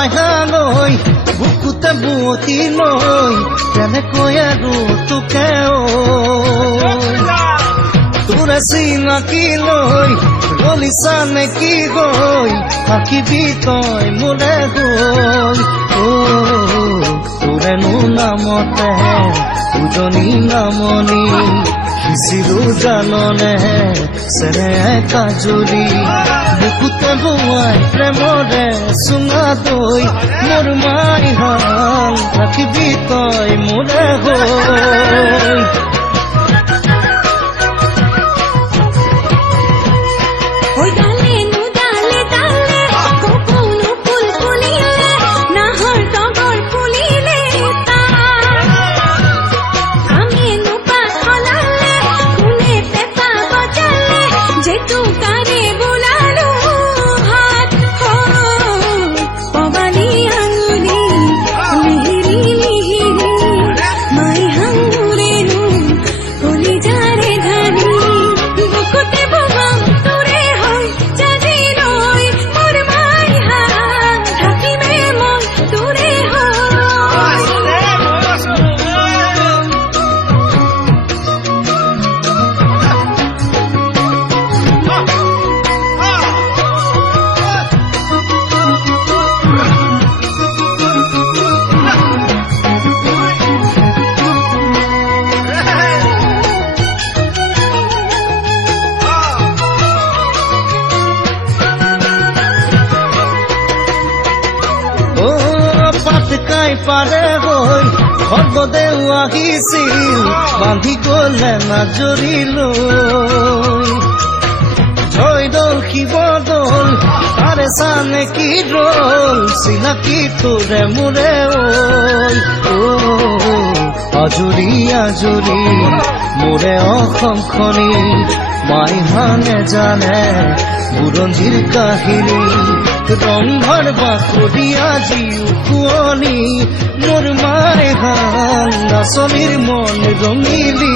মায়ালৈ বুকুতে বুৱতী লৈ কেনেকৈ আৰু তোকে তোৰে চিনাকি লৈ ৰলিছা নেকি গৈ থাকিবি তই মোৰে গৈ তোৰেনো নামতে উজনি নামনি সিঁচিলো জাননে চেৰে কাজুৰি বুকুতে বোৱাই প্ৰেমৰে চুঙা দৈ মোৰ মাইহাল থাকিবি তই মোৰে গৈ পাৰে হৈ সৰ্বদেউ আহিছিল বান্ধি গলে মাজৰিলৈ জয়দৌল শিৱদৌল তাৰে চানে কি ৰল চিনাকি তোৰে মোৰে আজৰি আজৰি মোৰে অসমখনি মাইহানে জানে বুৰঞ্জীৰ কাহিনী ৰংঘৰ বাকৰি আজি শুৱনি মোৰ মাইহান নাচনীৰ মন ৰঙিলি